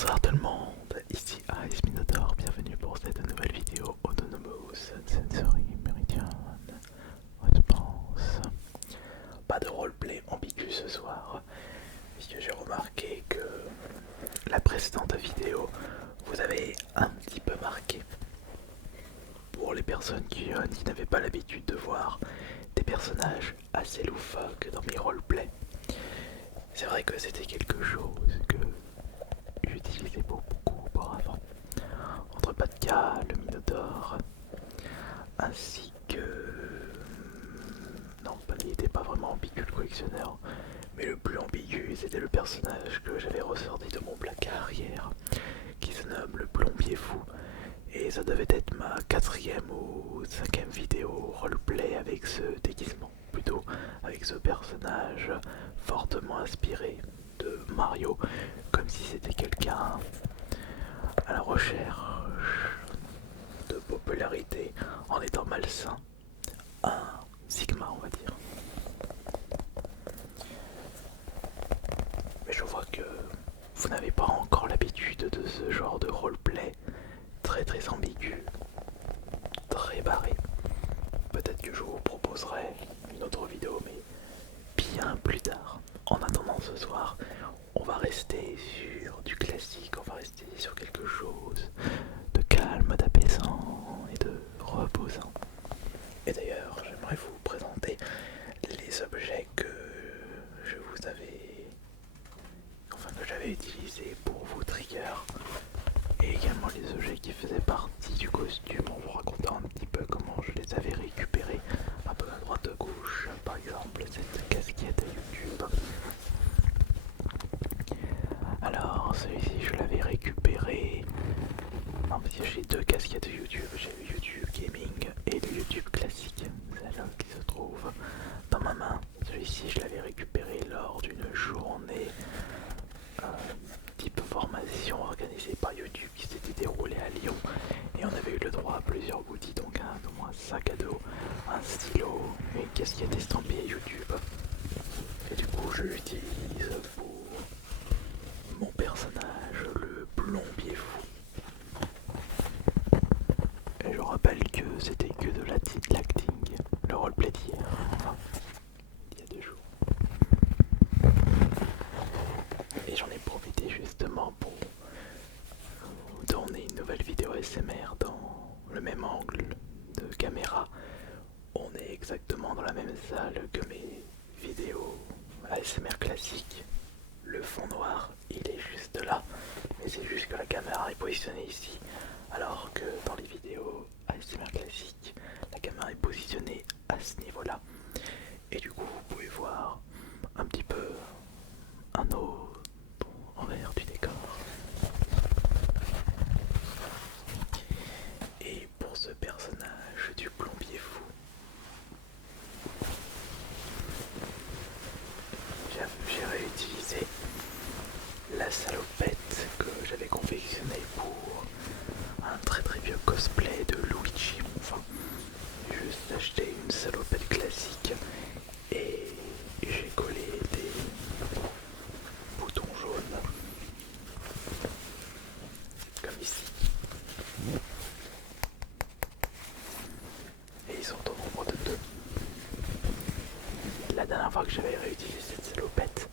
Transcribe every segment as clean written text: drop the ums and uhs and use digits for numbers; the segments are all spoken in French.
Bonsoir tout le monde, ici Ice Minotaur, bienvenue pour cette nouvelle vidéo Autonomous Sensory Meridian Response. Pas de roleplay ambigu ce soir, puisque j'ai remarqué que la précédente vidéo vous avait un petit peu marqué. Pour les personnes qui n'avaient pas l'habitude de voir des personnages assez loufoques dans mes roleplays, c'est vrai que c'était quelque chose que j'utilisais beaucoup auparavant. Entre Patka, le Minotaure, ainsi que... Non, il n'était pas vraiment ambigu le collectionneur, mais le plus ambigu c'était le personnage que j'avais ressorti de mon placard hier, qui se nomme le Plombier Fou, et ça devait être ma 4e ou 5e vidéo roleplay avec ce déguisement, plutôt avec ce personnage fortement inspiré de Mario, comme si c'était quelqu'un à la recherche de popularité en étant malsain. Un Sigma, on va dire. Mais je vois que vous n'avez pas encore l'habitude de ce genre de roleplay très ambigu, très barré. Peut-être que je vous proposerai une autre vidéo, mais bien plus tard. En attendant ce soir, on va rester sur du classique, on va rester sur quelque chose de calme, d'apaisant et de reposant. Et d'ailleurs, j'aimerais vous présenter les objets que je vous avais... enfin que j'avais utilisés pour vous trigger, et également les objets qui faisaient partie du costume en vous racontant un petit peu comment je les avais récupérés un peu à droite à gauche. Par exemple cette casquette à YouTube. Alors celui-ci je l'avais récupéré, non, parce que j'ai deux casquettes YouTube, j'ai le YouTube Gaming et le YouTube classique, celle qui se trouve dans ma main. Celui-ci je l'avais récupéré lors d'une journée type formation organisée par YouTube qui s'était déroulée à Lyon, et on avait eu le droit à plusieurs goodies, donc un sac à dos, un stylo et une casquette estampillée YouTube. Et du coup je l'utilise pour mon personnage, le Plombier Fou. Et je rappelle que c'était que de l'acting, le roleplay d'hier, enfin, il y a 2 jours. Et j'en ai profité justement pour vous tourner une nouvelle vidéo ASMR dans le même angle de caméra. On est exactement dans la même salle que mes vidéos ASMR classiques. Le fond noir, il est juste là, mais c'est juste que la caméra est positionnée ici, alors que dans les vidéos ASMR classiques, la caméra est positionnée à ce niveau-là. Et du coup, vous pouvez voir un petit peu un autre envers du décor. Et pour ce personnage du Plombier Fou, j'ai réutilisé la salopette que j'avais confectionnée pour un très vieux cosplay de Luigi. Enfin, j'ai juste acheté une salopette classique et j'ai collé des boutons jaunes comme ici, et ils sont au nombre de 2. La dernière fois que j'avais réutilisé cette salopette,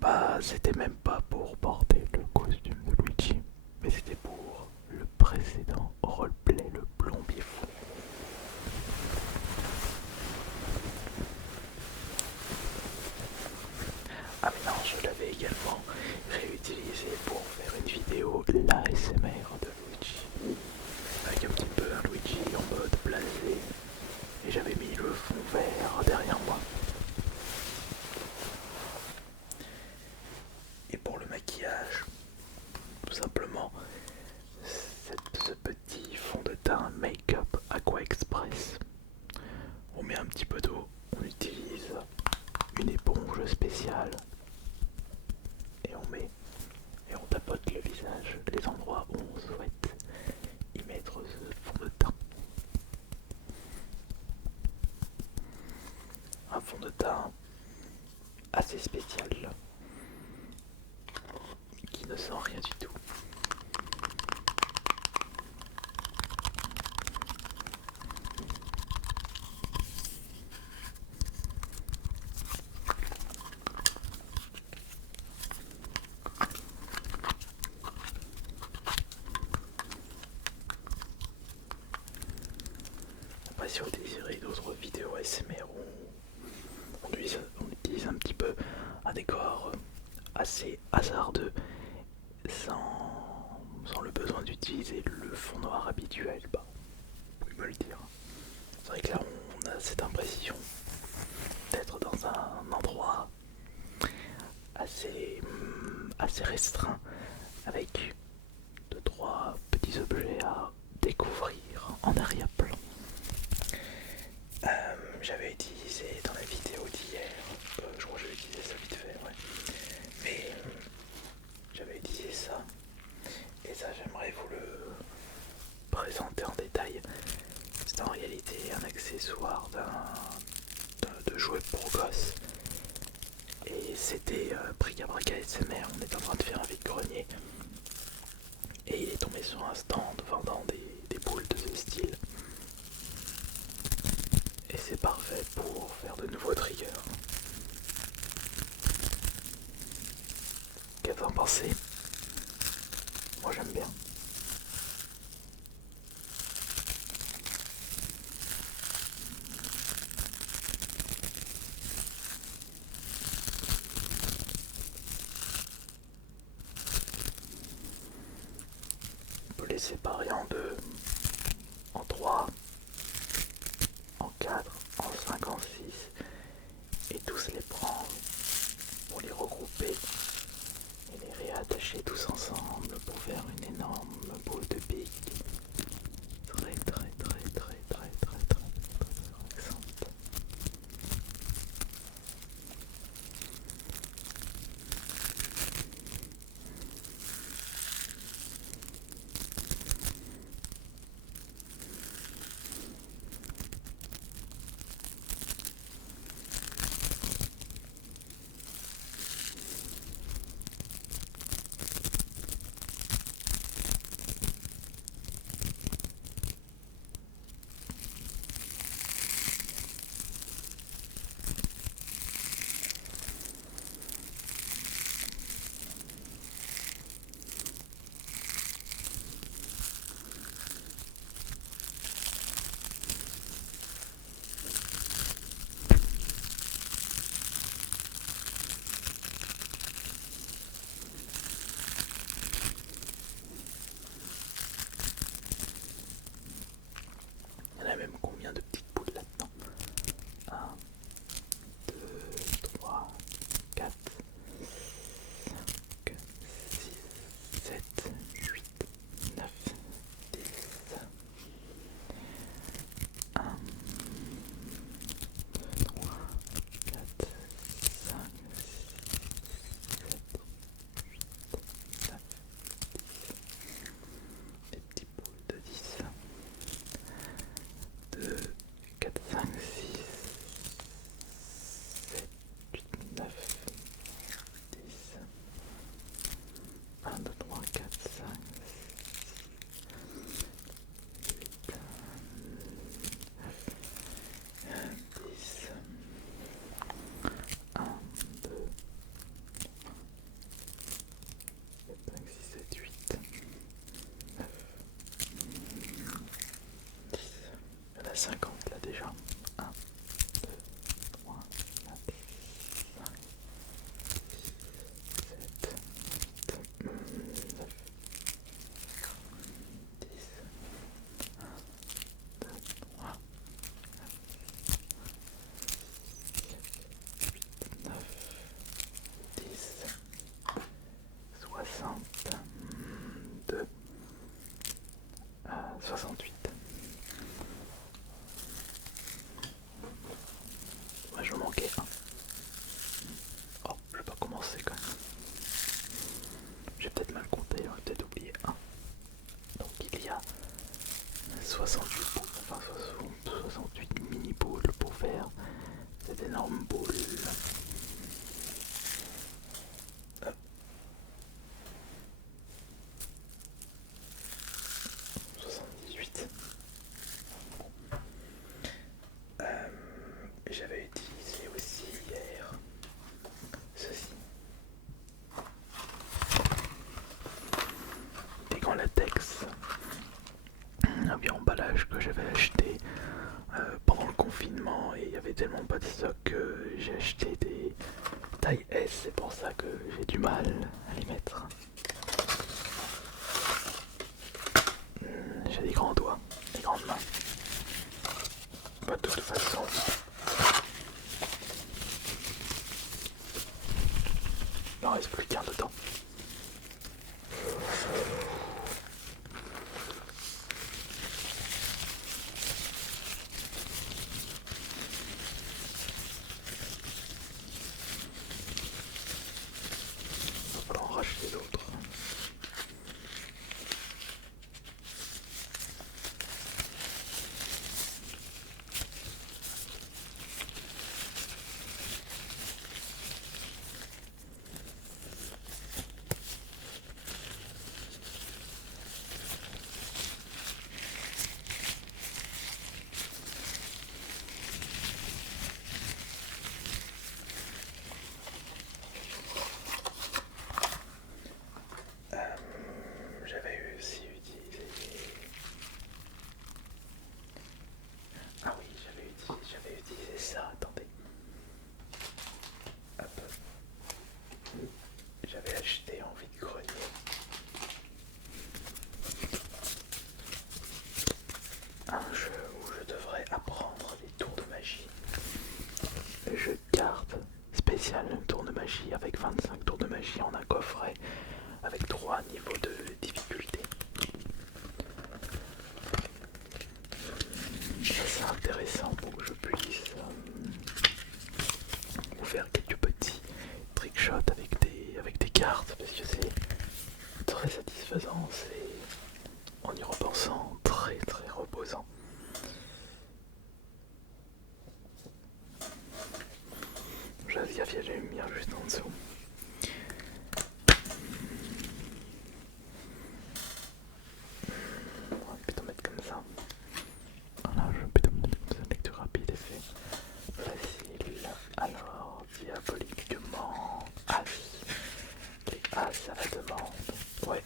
bah c'était même pas pour porter le costume de Luigi, mais c'était pour le précédent roleplay, le Plombier Fou. Ah mais non, je l'avais également réutilisé pour faire une vidéo l'ASMR de Luigi, avec un petit peu un Luigi en mode blasé, et j'avais mis le fond vert derrière moi. Et pour le maquillage, tout simplement, ce petit fond de teint Make-up Aqua Express. On met un petit peu d'eau, on utilise une éponge spéciale, et on tapote le visage, les endroits où on souhaite y mettre ce fond de teint. Un fond de teint assez spécial qui ne sent rien du tout. si vous désirez d'autres vidéos ASMR où on utilise un petit peu un décor assez hasardeux sans le besoin d'utiliser le fond noir habituel, bah, vous pouvez me le dire. C'est vrai que là on a cette impression d'être dans un endroit assez restreint avec 2-3 petits objets à découvrir en arrière-plan. J'avais utilisé dans la vidéo d'hier, je crois que j'avais utilisé ça vite fait, ouais. Mais j'avais utilisé ça, et ça j'aimerais vous le présenter en détail. C'est en réalité un accessoire de jouet pour gosses. Et c'était bric-à-brac ASMR, on est en train de faire un vide-grenier. Et il est tombé sur un stand vendant des boules de ce style. Et c'est parfait pour faire de nouveaux triggers. Qu'est-ce que t'en pensez? Moi j'aime bien. On peut les séparer en deux, en trois, en quatre, en cinq, en six, et tous les prendre pour les regrouper et les réattacher tous ensemble pour faire une énorme boule de pique très relaxante. Il y en a même combien de petites boules là-dedans? 1, 2, 3, 4, 5, 6, 7, 8, 9, 10. 1, 2, 3, 4, 5, 6, 7, 8, 9, 10. Des petites boules de 10. 2, 4, 5, 6, 7, 8, 9, 10. 1, 2, 3, 4, 5, 8, 9, 10. 1, 2, 4, 5, 6, 7, 8, 9, 10. Il y en a 50 là déjà. 1, 2, 3, 4, 5, 6, 7, 8, 9, 10. 1, 2, 3, 8, 9, 10. 62, 68. Ouais, je manquais un. Oh, je vais pas commencer quand même. J'ai peut-être mal compté, j'aurais peut-être oublié un. Donc il y a 68 boules, enfin 68 mini boules pour faire cette énorme boule. 78. J'avais utilisé aussi hier ceci. Des gants latex un vieux emballage que j'avais acheté pendant le confinement et il y avait tellement pas de stock que j'ai acheté des taille S, c'est pour ça que j'ai du mal à les mettre. J'ai des grands doigts, des grandes mains. Bah, de toute façon, il n'en reste plus qu'un dedans. Il va falloir en racheter d'autres. J'avais aussi utilisé. Ah oui, j'avais utilisé ça, attendez. Hop. J'avais acheté en vide-grenier un jeu où je devrais apprendre des tours de magie. Le jeu de cartes spécial tour de magie avec 25 tours de magie en un coffret avec 3 niveaux de difficulté. C'est intéressant pour que je puisse vous faire quelques petits trickshots avec des cartes parce que c'est très satisfaisant, c'est en y repensant très très reposant. J'ai mis juste en dessous. On va plutôt mettre comme ça. Voilà, je vais plutôt mettre comme ça, lecture rapide et fait facile. Alors, diaboliquement, As. Les As à la demande. Ouais,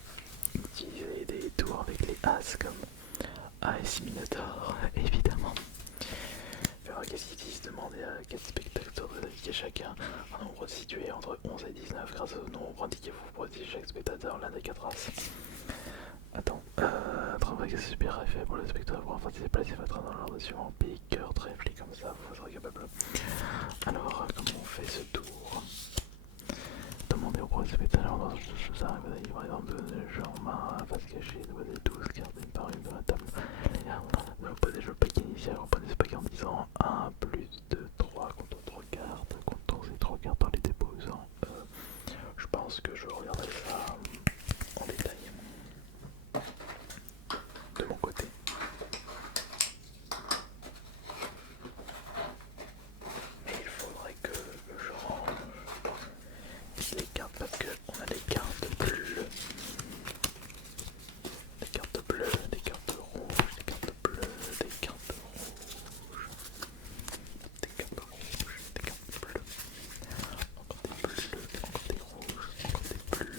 utiliser des tours avec les As comme As Minotaur, évidemment. Alors, qu'est-ce qu'ils disent? Demander à 4 spectateurs de indiquer chacun un nombre situé entre 11 et 19 grâce au nombre indiqué vous protéger chaque spectateur l'un des 4 races. Attends, travail que c'est super effet pour le spectateur pour enfin déplacer votre dans l'ordre suivant, pays, cœur, trèfle, comme ça vous serez capable. Alors, comment on fait ce tour? Demandez au premier spectateur dans ce ça, par exemple, de jeu en main, face cachée, de poser 12 cartes une par une de la table. Vous posez le paquet initial, reprenez ce paquet en disant 1 plus 2, 3, comptons 3 cartes, comptons ces 3 cartes en les déposant. Je pense que je regarderai ça en détail de mon côté. Mais il faudrait que je range les cartes parce qu'on a des cartes bleues. Des cartes bleues, des cartes rouges, des cartes bleues, des cartes rouges, des cartes rouges, des cartes bleues, encore des bleus, encore des rouges, encore des bleus,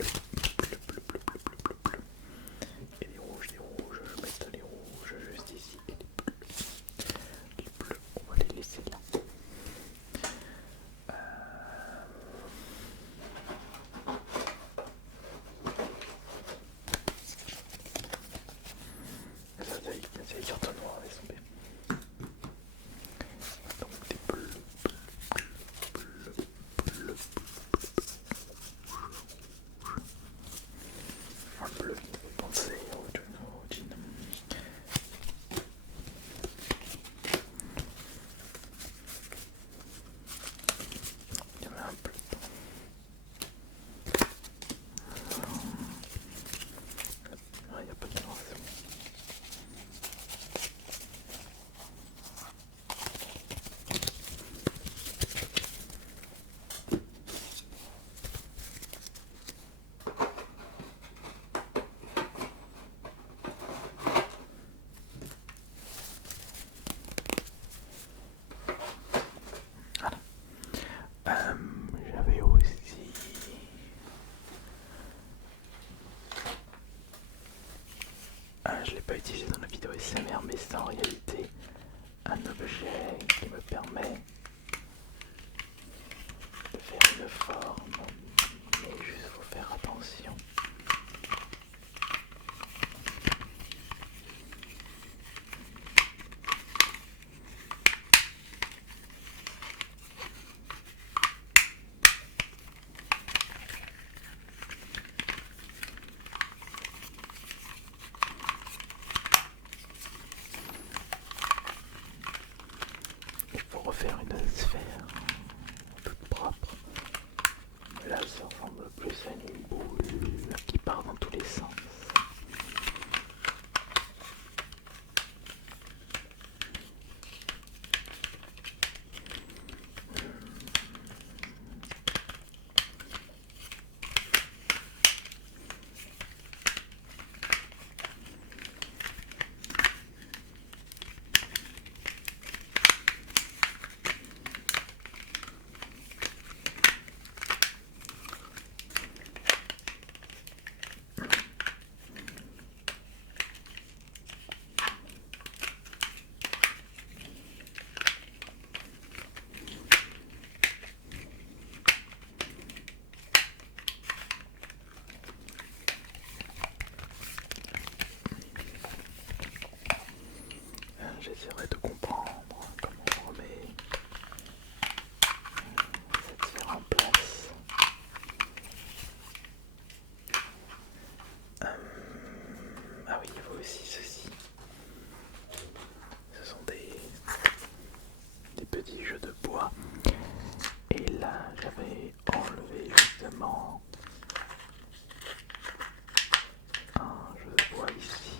pas utilisé dans la vidéo ASMR, mais c'est en réalité un objet qui me permet de faire une forme, mais juste faut faire attention. Il faut refaire une sphère toute propre. Là, ça ressemble plus à une boule qui part dans tous les sens. J'essaierai de comprendre comment on remet cette sphère en place. Ah oui, il faut aussi ceci. Ce sont des petits jeux de bois. Et là, j'avais enlevé justement un jeu de bois ici.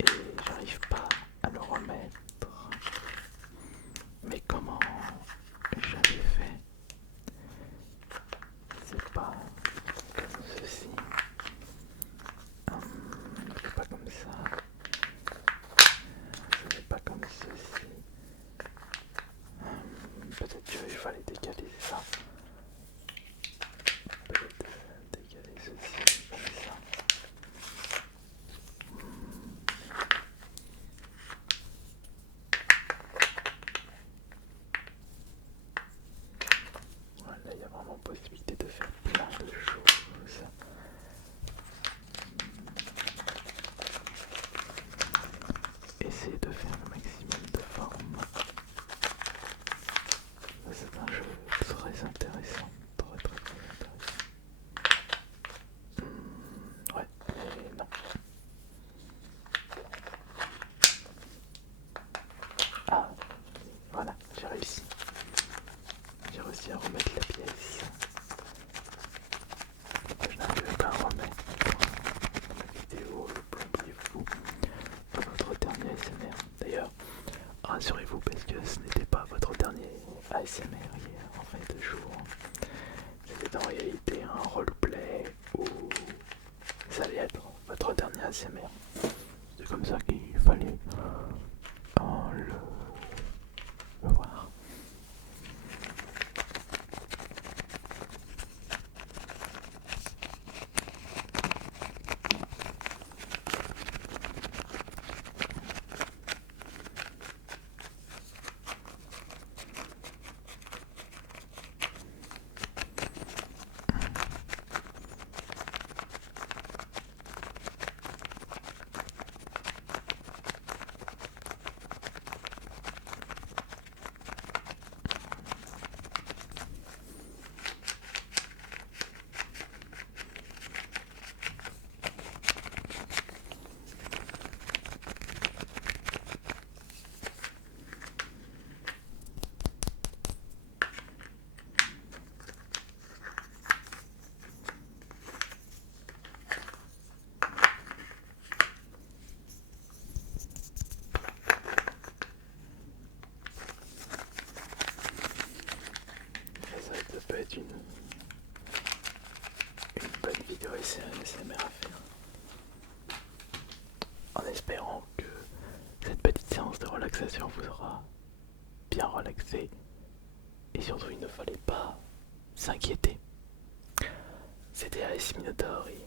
Et j'arrive pas à le remettre. Mais comment j'avais fait? C'est pas comme ceci. C'est pas comme ça. C'est pas comme ceci. Peut-être qu'il fallait décaler ça. Peut-être décaler ceci comme ça. Voilà, il y a vraiment possibilité de faire plein de choses. Essayer de faire le maximum de formes. C'est un jeu très intéressant. Très intéressant. Ouais, mais non. Ah, voilà, j'ai réussi. J'ai réussi à remettre la pièce. Je n'arrivais pas à remettre dans la vidéo le plombier fou dans votre dernier ASMR. D'ailleurs, rassurez-vous parce que ce n'était pas votre dernier ASMR hier en fin de jour. C'était en réalité un roleplay où ça allait être votre dernier ASMR. C'est comme ça qu'il fallait le voir. Ça peut être une bonne vidéo ASMR à faire. En espérant que cette petite séance de relaxation vous aura bien relaxé. Et surtout, il ne fallait pas s'inquiéter. C'était Alice Minotaur et